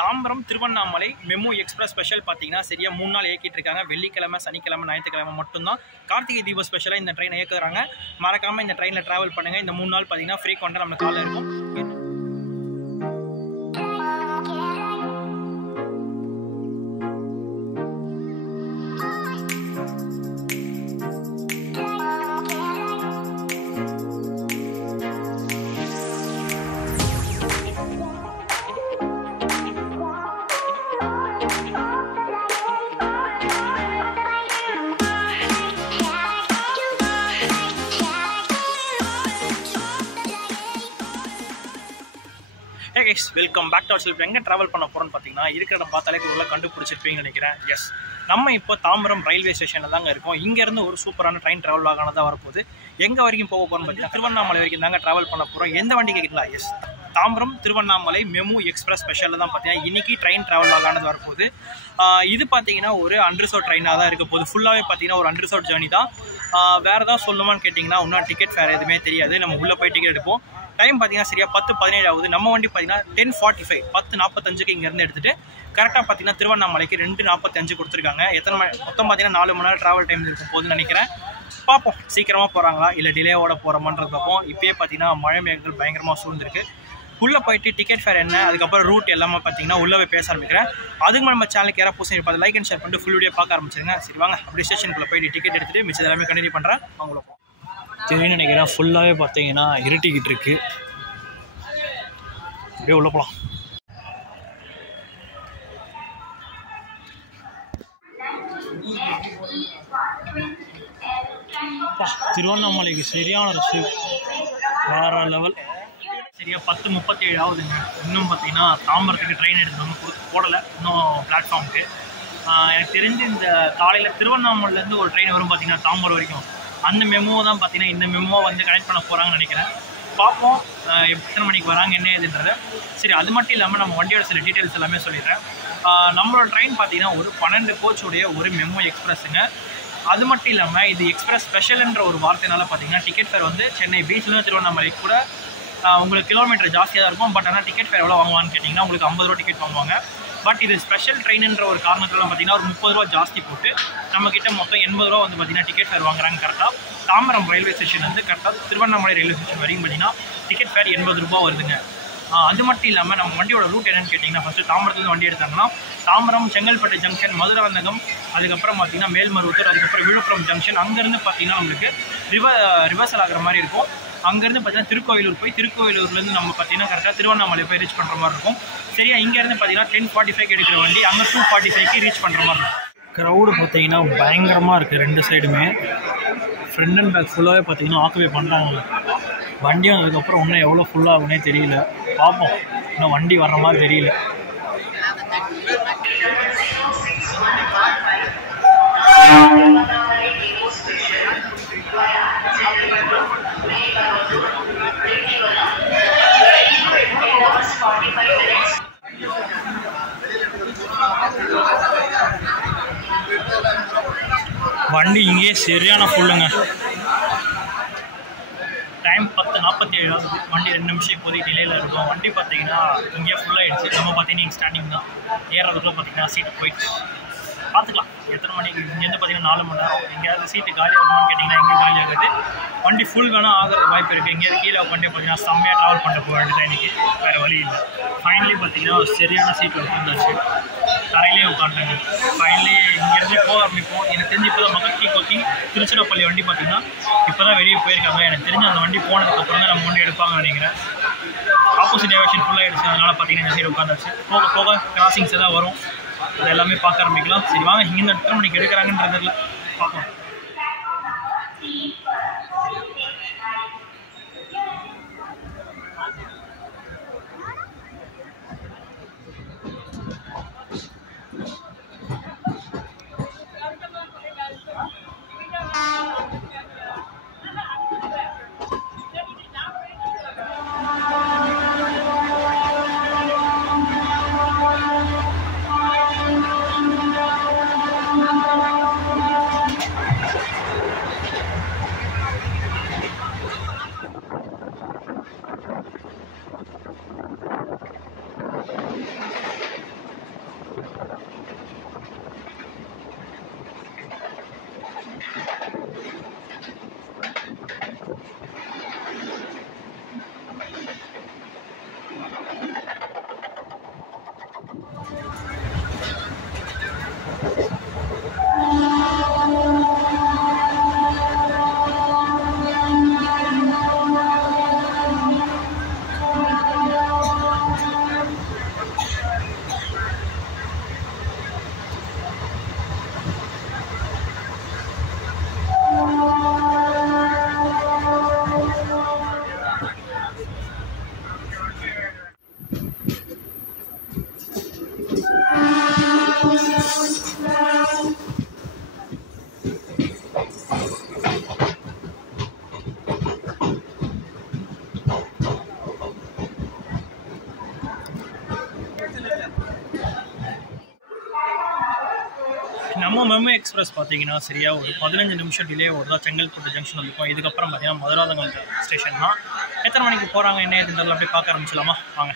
Tambaram Tiruvannamalai MEMU express special பார்த்தீங்கன்னா சரியா 3 நாள் இயக்கிட்டு இருக்காங்க. வெள்ளிக்கிழமை, சனிக்கிழமை, ஞாயிற்றுக்கிழமை மட்டும்தான் கார்த்திகை தீபம் ஸ்பெஷலாக இந்த ட்ரெயின் இயக்குறாங்க. மறக்காமல் இந்த ட்ரெயினில் ட்ராவல் பண்ணுங்கள். இந்த 3 நாள் பார்த்தீங்கன்னா ஃப்ரீ கான்டென்ட் நம்ம காலில் இருக்கும். Hey guys, welcome back to our channel. எங்கே ட்ராவல் பண்ண போகிறோன்னு பார்த்தீங்கன்னா இருக்கிற இடம் பார்த்தாலே உள்ள கண்டுபிடிச்சிருப்பீங்கன்னு நினைக்கிறேன். எஸ், நம்ம இப்போ தாம்பரம் ரயில்வே ஸ்டேஷனில் தாங்க இருக்கோம். இங்கேருந்து ஒரு சூப்பரான ட்ரெயின் ட்ராவல் ஆகானதாக வரப்போகுது. எங்கே வரைக்கும் போக போகிறோம்னு பார்த்தீங்கன்னா திருவண்ணாமலை வரைக்கும் தாங்க ட்ராவல் பண்ண போகிறோம். எந்த வண்டி கேட்கலாம்? Yes, Tambaram Tiruvannamalai MEMU express ஸ்பெஷலில் தான் பார்த்தீங்கன்னா இன்றைக்கி ட்ரெயின் ட்ராவல் ஆகானது வரப்போகுது. இது பார்த்தீங்கன்னா ஒரு அன்ரிசர்வ் ட்ரெயினாக தான் இருக்க போகுது. ஃபுல்லாகவே பார்த்தீங்கன்னா ஒரு அன்ரிசர்வ் ஜேர்னி தான். வேறு ஏதாவது சொல்லணுமான்னு கேட்டிங்கன்னா இன்னும் டிக்கெட் ஃபேர் எதுவுமே தெரியாது. நம்ம உள்ளே போய் டிக்கெட் எடுப்போம். டைம் பார்த்தீங்கன்னா சரியா 10:17 ஆகுது. நம்ம வண்டி பார்த்தீங்கன்னா 10:45 10:45க்கு இங்கேருந்து எடுத்துகிட்டு கரெக்டாக பார்த்தீங்கன்னா திருவண்ணாமலைக்கு 2:45 கொடுத்துருக்காங்க. எத்தனை மொத்தம் பார்த்தீங்கன்னா 4 மணி நேரம் ட்ராவல் டைம் இருக்கும் போதுன்னு நினைக்கிறேன். பார்ப்போம் சீக்கிரமாக போகிறாங்களா இல்லை டிலேவோட போகிறோமான்றது பார்ப்போம். இப்போயே பார்த்தீங்கன்னா மழை மேகங்கள் பயங்கரமாக சூழ்ந்துருக்கு. உள்ளே போயிட்டு டிக்கெட் ஃபேர் என்ன, அதுக்கப்புறம் ரூட் எல்லாமே பார்த்தீங்கன்னா உள்ளே போய் பேச ஆரம்பிக்கிறேன். அதுக்கு நம்ம சேனலுக்கு யாராவது புதுசாக பார்த்து லைக் அண்ட் ஷேர் பண்ணிட்டு ஃபுல் வீடியோ பார்க்க ஆரம்பிச்சிருங்க. சரி வாங்க அப்படியே ஸ்டேஷனுக்குள்ளே போயிட்டு டிக்கெட் எடுத்துகிட்டு மிச்சம் எல்லாமே கண்டினியூ பண்ணுறேன். அவங்கள தெரியும் நினைக்கிறேன். ஃபுல்லாகவே பார்த்தீங்கன்னா இருட்டிக்கிட்டு இருக்கு. அப்படியே உள்ள போகலாம். திருவண்ணாமலைக்கு சரியான ரஷ், வேற லெவல். சரியா 10:37 ஆகுதுங்க. இன்னும் பார்த்தீங்கன்னா தாம்பரத்துக்கு ட்ரெயின் எடுத்து போடலை இன்னும் பிளாட்ஃபார்முக்கு. எனக்கு தெரிஞ்சு இந்த காலையில் திருவண்ணாமலையிலேருந்து ஒரு ட்ரெயின் வரும் பார்த்தீங்கன்னா தாம்பரம் வரைக்கும். அந்த மெமோ தான் பார்த்தீங்கன்னா இந்த மெமோ வந்து கனெக்ட் பண்ண போகிறாங்கன்னு நினைக்கிறேன். பார்ப்போம் எத்தனை மணிக்கு வராங்க என்ன ஏதுன்றது. சரி, அது மட்டும் இல்லாமல் நம்ம வண்டியோட சில டீட்டெயில்ஸ் எல்லாமே சொல்லிடுறேன். நம்மளோட ட்ரெயின் பார்த்தீங்கன்னா ஒரு 12 கோச்சுடைய ஒரு மெமோ எக்ஸ்பிரஸுங்க. அது மட்டும் இல்லாமல் இது எக்ஸ்பிரஸ் ஸ்பெஷல்ன்ற ஒரு வார்த்தைனால பார்த்தீங்கன்னா டிக்கெட் ஃபேர் வந்து சென்னை பீச்லேருந்து திருவண்ணாமலைக்கு கூட உங்களுக்கு கிலோமீட்டர் ஜாஸ்தியாக தான் இருக்கும். பட் ஆனால் டிக்கெட் ஃபேர் எவ்வளோ வாங்குவான்னு கேட்டிங்கன்னா உங்களுக்கு 50 ரூபா டிக்கெட் வாங்குவாங்க. பட் இது ஸ்பெஷல் ட்ரெயின்ன்ற ஒரு காரணத்தில் பார்த்தீங்கன்னா ஒரு 30 ரூபா ஜாஸ்தி போட்டு நம்மக்கிட்ட மொத்தம் 80 ரூபா வந்து பார்த்தீங்கன்னா டிக்கெட் ஃபேர் வாங்குறாங்க. கரெக்டாக தாம்பரம் ரயில்வே ஸ்டேஷன் வந்து கரெக்டாக திருவண்ணாமலை ரயில்வே ஸ்டேஷன் வரைக்கும் பார்த்தீங்கன்னா டிக்கெட் ஃபேர் 80 ரூபா வருதுங்க. அது மட்டும் இல்லாமல் நம்ம வண்டியோட ரூட் என்னென்னு கேட்டிங்கன்னா ஃபஸ்ட்டு தாம்பரத்துலேருந்து வண்டி எடுத்தாங்கன்னா தாம்பரம், செங்கல்பட்டு ஜங்ஷன், மதுராந்தகம், அதுக்கப்புறம் பார்த்தீங்கன்னா மேல்மருவத்தூர், அதுக்கப்புறம் விழுப்புரம் ஜங்ஷன், அங்கேருந்து பார்த்தீங்கன்னா நம்மளுக்கு ரிவர்சல் ஆகிற மாதிரி இருக்கும். அங்கேருந்து பார்த்தீங்கன்னா திருக்கோயிலூர் போய் திருக்கோயிலூர்லேருந்து நம்ம பார்த்தீங்கன்னா கரெக்டாக திருவண்ணாமலை போய் ரீச் பண்ணுற மாதிரி இருக்கும். சரியா இங்கேருந்து பார்த்தீங்கன்னா 10:45 எடுக்கிற வண்டி அங்கே 2:45 ரீச் பண்ணுற மாதிரி இருக்கும். க்ரௌடு பார்த்தீங்கன்னா பயங்கரமாக இருக்குது. 2 சைடுமே ஃப்ரண்ட் அண்ட் பேக் ஃபுல்லாகவே பார்த்தீங்கன்னா ஆக்குபை பண்ணுறாங்க. வண்டியும் அதுக்கப்புறம் இன்னும் எவ்வளோ ஃபுல்லாகுன்னே தெரியல. பார்ப்போம், இன்னும் வண்டி வர்ற மாதிரி தெரியல. வண்டி இங்கே சரியான ஃபுல்லுங்க. டைம் 10:47 ஆகுது. வண்டி 2 நிமிஷம் இப்போதைக்கு டிலேயில் இருக்கும். வண்டி பார்த்தீங்கன்னா இங்கே ஃபுல்லாகிடுச்சு. நம்ம பார்த்தீங்கன்னா இங்கே ஸ்டாண்டிங் தான். ஏறதுக்குள்ள பார்த்தீங்கன்னா சீட்டு போயிடுச்சு. பார்த்துக்கலாம் எத்தனை மணிக்கு. இங்கேருந்து பார்த்தீங்கன்னா 4 மணி நேரம். எங்கேயாவது சீட்டு காலி ஆகுமான்னு கேட்டிங்கன்னா எங்கே காலி ஆகுது. வண்டி ஃபுல் வேணால் ஆகிற வாய்ப்பு இருக்குது. எங்கேயாவது கீழே உட்காந்து பார்த்தீங்கன்னா செம்மையாக ட்ராவல் பண்ண போக வேண்டியது இன்றைக்கி. வேறு வழி இல்லை. ஃபைனலி பார்த்தீங்கன்னா ஒரு சரியான சீட் உட்காந்துச்சு. தரையிலே உட்காந்துங்க. ஃபைனலி இங்கேருந்து போக ஆரம்பிப்போம். எனக்கு தெரிஞ்சு இப்போ தான் மகத்தி கோக்கி திருச்சிராப்பள்ளி வண்டி பார்த்தீங்கன்னா இப்போ தான் வெளியே போயிருக்காங்க. எனக்கு தெரிஞ்சு அந்த வண்டி போனதுக்கப்புறம் தான் நம்ம வண்டி எடுப்பாங்கன்னு நினைக்கிறேன். ஆப்போசிட் டைரக்ஷன் ஃபுல்லாக ஆகிடுச்சு. அதனால் பார்த்தீங்கன்னா இந்த சைடு உட்காந்துச்சு. போக போக கிராசிங்ஸ் எதாவது வரும். அது எல்லாமே பார்க்க ஆரம்பிக்கலாம். சரி வாங்க, இங்கேருந்து எத்தனை மணிக்கு எடுக்கிறாங்கன்றதில்ல பார்க்கலாம். மெமு எக்ஸ்பிரஸ் பார்த்தீங்கன்னா சரியா ஒரு 15 நிமிஷம் டிலே வருதா செங்கல்பட்டு ஜங்ஷன் இருக்கும். இதுக்கப்புறம் பார்த்தீங்கன்னா மதுராந்தகம் ஸ்டேஷன் தான். எத்தனை மணிக்கு போகிறாங்க என்ன ஏதுன்றதில் அப்படியே பார்க்க ஆரம்பிச்சலாமா வாங்க.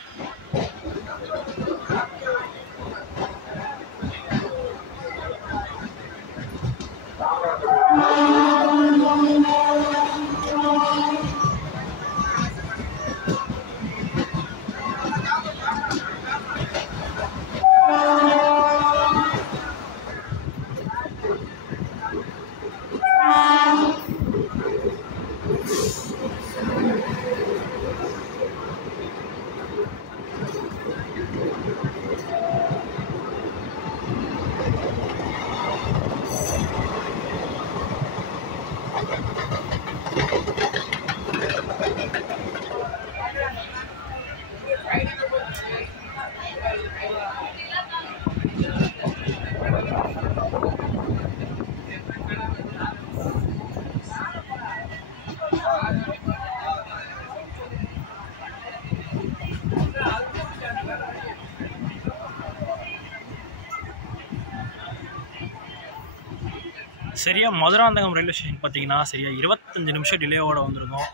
சரியா மதுராந்தகம் ரயில்வே ஸ்டேஷன் பார்த்தீங்கன்னா சரியா 25 நிமிஷம் டிலேவோட வந்திருந்தோம்.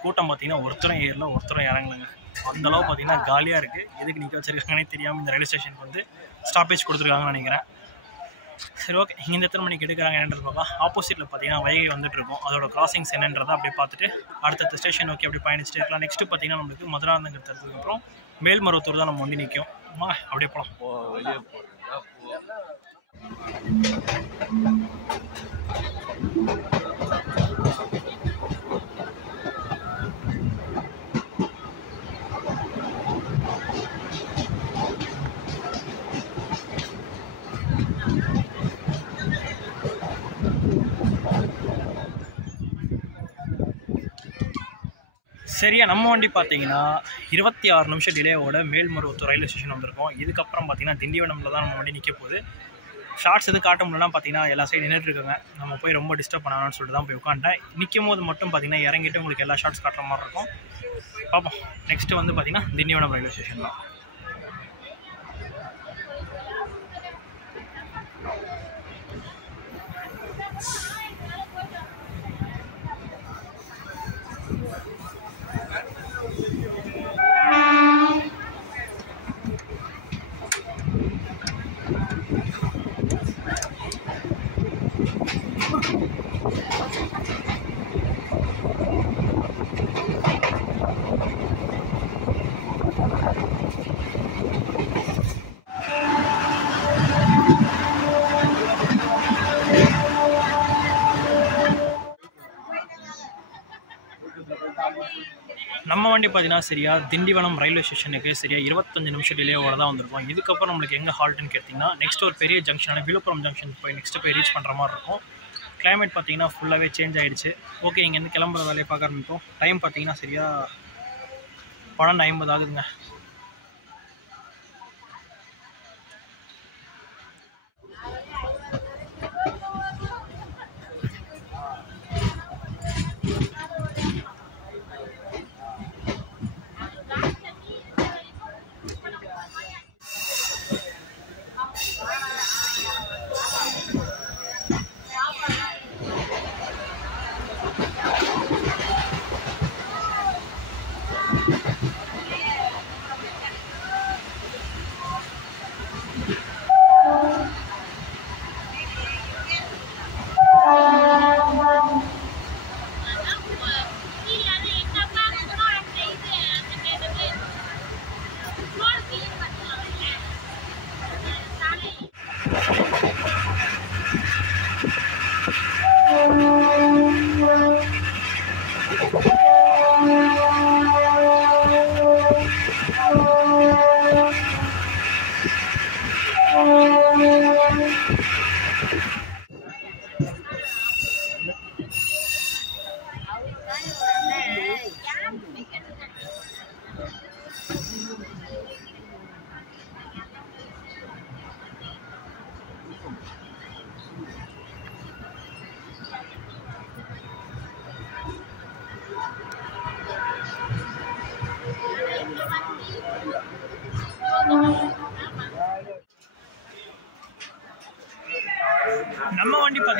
கூட்டம் பார்த்தீங்கன்னா ஒருத்தரும் ஏறல ஒருத்தரும் இறங்கலைங்க. அந்தளவு பார்த்தீங்கன்னா காலியாக இருக்குது. எதுக்கு நிற்க வச்சிருக்காங்கன்னே தெரியாமல் இந்த ரயில்வே ஸ்டேஷனுக்கு வந்து ஸ்டாப்பேஜ் கொடுத்துருக்காங்கன்னு நினைக்கிறேன். சரி ஓகே, இங்கே எத்தனை மணிக்கு எடுக்கிறாங்க என்னன்றது பார்க்கலாம். ஆப்போசிட்டில் பார்த்தீங்கன்னா வைகை வந்துட்டு இருக்கும். அதோட கிராசிங்ஸ் என்னன்றதை அப்படியே பார்த்துட்டு அடுத்த ஸ்டேஷன் நோக்கி அப்படியே பயணிச்சுட்டு இருக்கலாம். நெக்ஸ்ட்டு பார்த்தீங்கன்னா நம்மளுக்கு மதுராந்தகம் தரதுக்கப்புறம் மேல்மருவத்தூர் தான் நம்ம வண்டி நிற்கும். அப்படியே போகலாம். வெளியே சரியா நம்ம வண்டி பார்த்தீங்கன்னா 26 நிமிஷம் டிலேவோட மேல்மருவத்தூர் ரயில்வே ஸ்டேஷன் வந்திருக்கோம். இதுக்கப்புறம் பார்த்தீங்கன்னா திண்டிவனமில் தான் நம்ம வண்டி நிற்க போகுது. ஷார்ட்ஸ் எதுவும் காட்ட முடியலன்னா பார்த்தீங்கன்னா எல்லா சைடு நின்றுட்டுருக்காங்க. நம்ம போய் ரொம்ப டிஸ்டர்ப் பண்ணான்னு சொல்லிட்டு தான் போய் உட்காந்துட்டேன். நிற்கும் போது மட்டும் பார்த்தீங்கன்னா இறங்கிட்டு உங்களுக்கு எல்லா ஷார்ட்ஸ் காட்டுற மாதிரி இருக்கும். பார்ப்போம். நெக்ஸ்ட்டு வந்து பார்த்தீங்கன்னா திண்டிவனம் ரயில்வே ஸ்டேஷன் தான். நம்ம வண்டி பார்த்தீங்கன்னா சரியா திண்டிவனம் ரயில்வே ஸ்டேஷனுக்கு சரியா 25 நிமிஷம் டிலேவோட தான் வந்திருக்கும். இதுக்கப்புறம் நம்மளுக்கு எங்கே ஹால்ட்டுன்னு கேட்டிங்கன்னா நெக்ஸ்ட் ஒரு பெரிய ஜங்ஷனான விழுப்புரம் ஜங்ஷன் போய் நெக்ஸ்ட்டு போய் ரீச் பண்ணுற மாதிரி இருக்கும். கிளைமேட் பார்த்தீங்கன்னா ஃபுல்லாகவே சேஞ்ச் ஆகிடுச்சு. ஓகே, இங்கேருந்து கிளம்புற வேலையை பார்க்க ஆரம்பிப்போம். டைம் பார்த்தீங்கன்னா சரியா 12:50 ஆகுதுங்க.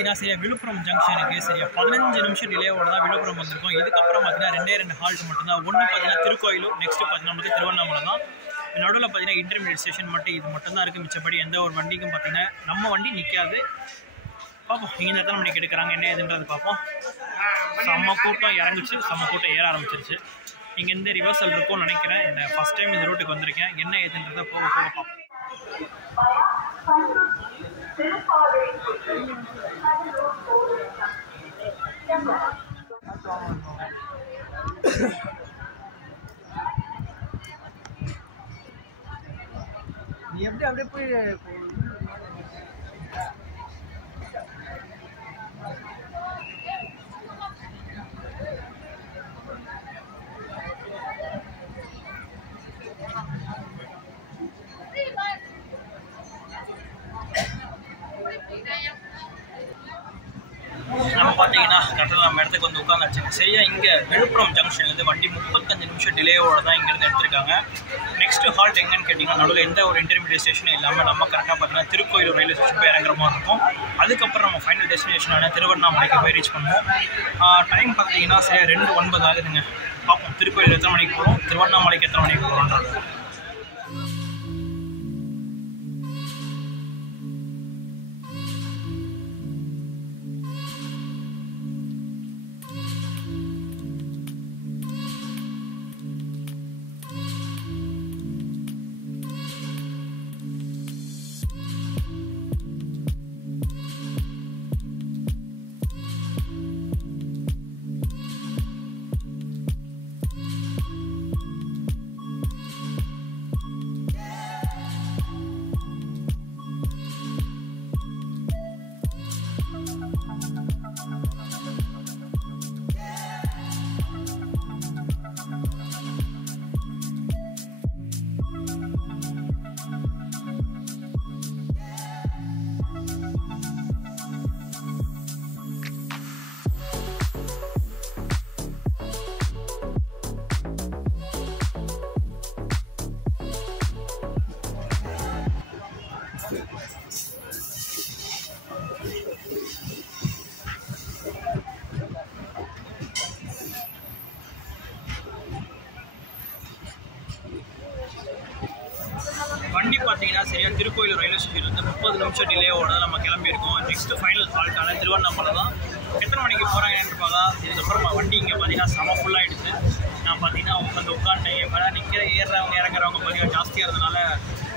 பார்த்தீங்கன்னா சரியா விழுப்புரம் ஜங்ஷனுக்கு சரியா 15 நிமிஷம் டிலேவோட தான் விழுப்புரம் வந்திருக்கோம். இதுக்கப்புறம் பார்த்தீங்கன்னா 2 ஹால்ட் மட்டும்தான். ஒன்று பார்த்தீங்கன்னா திருக்கோயிலூர், நெக்ஸ்ட் பார்த்தீங்கன்னா நமக்கு திருவண்ணாமலை தான். நடுவில் பார்த்தீங்கன்னா இன்டர்மீடியட் ஸ்டேஷன் மட்டும் இது மட்டும் தான் இருக்குது. மிச்சப்படி எந்த ஒரு வண்டிக்கும் பார்த்தீங்கன்னா நம்ம வண்டி நிற்காது. பார்ப்போம் இங்கே எத்தனை மணிக்கு எடுக்கிறாங்க என்ன ஏதுன்றது பார்ப்போம். செம்ம கூட்டம் இறங்குச்சு, செம்ம கூட்டம் ஏற ஆரம்பிச்சிருச்சு. இங்கேருந்து ரிவர்சல் இருக்கும்னு நினைக்கிறேன். இந்த ஃபஸ்ட் டைம் இந்த ரூட்டுக்கு வந்திருக்கேன். என்ன ஏதுன்றதை போக போக பார்ப்போம். நீ அப்படியே போய் நம்ம பார்த்தீங்கன்னா கரெக்டாக நம்ம இடத்துக்கு வந்து உட்காந்துருச்சுங்க. சரியா இங்கே விழுப்புரம் ஜங்ஷன்லேருந்து வண்டி 35 நிமிஷம் டிலேவோட தான் இங்கேருந்து எடுத்திருக்காங்க. நெக்ஸ்ட் ஹால்ட் எங்கன்னு கேட்டிங்கன்னா நடுவில் எந்த ஒரு இன்டர்மீடியட் ஸ்டேஷனும் இல்லாமல் நம்ம கரெக்டாக பார்த்தீங்கன்னா திருக்கோயிலூர் ரயில்வே ஸ்டேஷன் போய் இறங்குற மாதிரி இருக்கும். அதுக்கப்புறம் நம்ம ஃபைனல் டெஸ்டினேஷனான திருவண்ணாமலைக்கு போய் ரீச் பண்ணுவோம். டைம் பார்த்தீங்கன்னா சரியா 2:09 ஆகுதுங்க. பார்ப்போம் திருக்கோயிலூர் எத்தனை மணிக்கு போகிறோம், திருவண்ணாமலைக்கு எத்தனை மணிக்கு போகிறோன்றது. வண்டி பார்த்தீங்கன்னா சரியா திருக்கோயிலூர் ரயில்வே ஸ்டேஷன் வந்து 30 நிமிஷம் டிலேவோட நம்ம கிளம்பியிருக்கோம். நெக்ஸ்ட் ஃபைனல் ஹால்ட்டான திருவண்ணாமலை தான். எத்தனை மணிக்கு போகிறாங்கன்னு இருப்பாங்க. இதுக்கப்புறம் வண்டி இங்கே பார்த்தீங்கன்னா செம ஃபுல்லாகிடுச்சு. நான் பார்த்தீங்கன்னா உட்காந்துட்டேன். இப்போ நிற்கிற ஏறுறவங்க இறங்குறவங்க பார்த்தீங்கன்னா ஜாஸ்தியாக இருந்ததுனால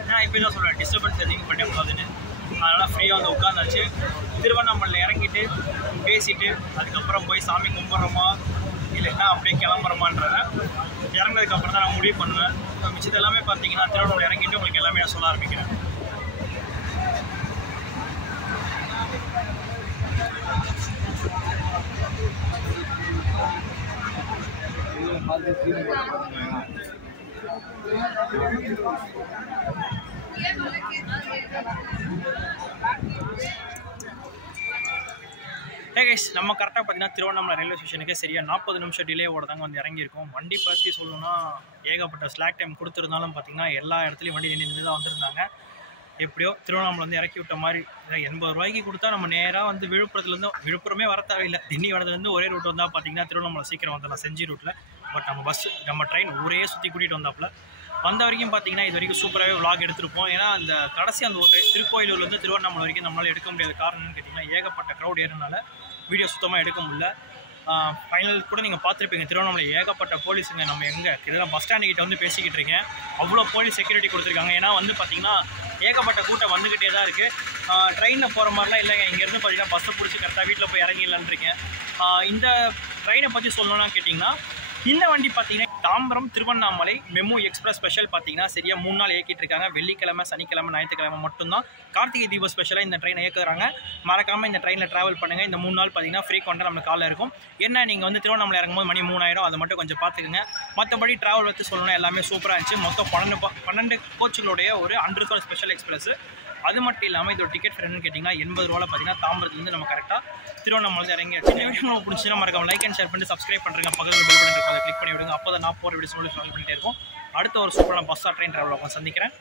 நான் இப்போ தான் சொல்கிறேன் டிஸ்டர்பன்ஸ் எதுவும் பண்ணக்கூடாதுன்னு. அதனால் ஃப்ரீயாக வந்து உட்காந்தாச்சு. திருவண்ணாமலையில் இறங்கிட்டு பேசிட்டு அதுக்கப்புறம் போய் சாமி கும்பிட்றோமா இல்லைன்னா அப்படியே கிளம்புறோமான்றத இறங்கினதுக்கப்புறம் தான் நான் முடிவு பண்ணுவேன். மிச்சது எல்லாமே பார்த்தீங்கன்னா திருவண்ணாமலை இறங்கிட்டு உங்களுக்கு எல்லாமே நான் சொல்ல ஆரம்பிக்கிறேன். கைஸ் நம்ம கரெக்டாக பார்த்தீங்கன்னா திருவண்ணாமலை ரயில்வே ஸ்டேஷனுக்கு சரியாக 40 நிமிஷம் டிலேவோட தாங்க வந்து இறங்கியிருக்கோம். வண்டி பற்றி சொல்லணும்னா ஏகப்பட்ட ஸ்லாக் டைம் கொடுத்துருந்தாலும் பார்த்தீங்கன்னா எல்லா இடத்துலையும் வண்டி நின்று தான் வந்திருந்தாங்க. எப்படியோ திருவண்ணாமலை வந்து இறக்கி விட்ட மாதிரி 80 ரூபாய்க்கு கொடுத்தா நம்ம நேராக வந்து விழுப்புரமே வர தேவையில்லை. திண்டிவனத்துலேருந்து ஒரே ரூட் வந்தால் பார்த்தீங்கன்னா திருவண்ணாமலை சீக்கிரம் வந்துடலாம் செஞ்சி ரூட்டில். பட் நம்ம ட்ரெயின் ஊரே சுற்றி கூட்டிகிட்டு வந்தாப்புல வந்த வரைக்கும் பார்த்தீங்கன்னா இது வரைக்கும் சூப்பராகவே விளாக் எடுத்திருப்போம். ஏன்னா அந்த கடைசி அந்த ஒரு திருக்கோயிலூர்லேருந்து திருவண்ணாமலை வரைக்கும் நம்மளால் எடுக்க முடியாத காரணம்னு கேட்டிங்கன்னா ஏகப்பட்ட க்ரௌட் ஏறினால வீடியோ சுத்தமாக எடுக்க முடியல. ஃபைனல் கூட நீங்கள் பார்த்துருப்பீங்க திருவண்ணாமலை ஏகப்பட்ட போலீஸுங்க. நம்ம எங்கே இதெல்லாம் பஸ் ஸ்டாண்டு கிட்ட வந்து பேசிக்கிட்டு இருக்கேன். அவ்வளோ போலீஸ் செக்யூரிட்டி கொடுத்துருக்காங்க. ஏன்னா வந்து பார்த்திங்கன்னா ஏகப்பட்ட கூட்டம் வந்துக்கிட்டே தான் இருக்குது. ட்ரெயினில் போகிற மாதிரிலாம் இல்லைங்க. இங்கேருந்து பார்த்தீங்கன்னா பஸ்ஸை பிடிச்சி கரெக்டாக வீட்டில் போய் இறங்கிடலான்னு இருக்கேன். இந்த ட்ரெயினை பற்றி சொல்லணும்னா கேட்டிங்கன்னா இந்த வண்டி பார்த்தீங்கன்னா Tambaram Tiruvannamalai MEMU express special பார்த்தீங்கன்னா சரியா 3 நாள் இயக்கிட்டு இருக்காங்க. வெள்ளிக்கிழமை, சனிக்கிழமை, ஞாயிற்றுக்கிழமை மட்டும்தான் கார்த்திகை தீபம் ஸ்பெஷலாக இந்த ட்ரெயினை இயக்குறாங்க. மறக்காமல் இந்த ட்ரெயினில் ட்ராவல் பண்ணுங்கள். இந்த 3 நாள் பார்த்தீங்கன்னா ஃப்ரீ கவுண்டர் நம்ம காலில் இருக்கும். என்ன நீங்கள் வந்து திருவண்ணாமலை இறங்கும்போது மணி 3 ஆயிடும். அதை மட்டும் கொஞ்சம் பார்த்துக்குங்க. மற்றபடி ட்ராவல் பற்றி சொல்லணும் எல்லாமே சூப்பராக இருந்துச்சு. மொத்தம் 12 கோச்சுகளுடைய ஒரு அன்ரிசர்வ் ஸ்பெஷல் எக்ஸ்பிரஸ். அது மட்டும் இல்லாமல் இதோட டிக்கெட் ஃப்ரெண்ட்னு கேட்டிங்கன்னா 80 ரூபாவில் பார்த்தீங்கன்னா தாம்பரத்துலேருந்து நம்ம கரெக்டாக திருவண்ணாமலை இறங்கியாச்சு. இந்த வீடியோ உங்களுக்கு பிடிச்சினா மறக்காம லைக் அண்ட் ஷேர் பண்ணிட்டு சப்ஸ்கிரைப் பண்ணுறேங்க. பக்கத்தில் பெல் பட்டன் இருக்கும், அதை கிளிக் பண்ணி விடுங்க. அப்போ தான் நான் போகிற வீடியோஸ் நோட்டிஃபிகேஷன் பண்ணிட்டே இருக்கும். அடுத்த ஒரு சூப்பரான பஸ்ஸாக ட்ரெயின் ட்ராவல் சந்திக்கிறேன்.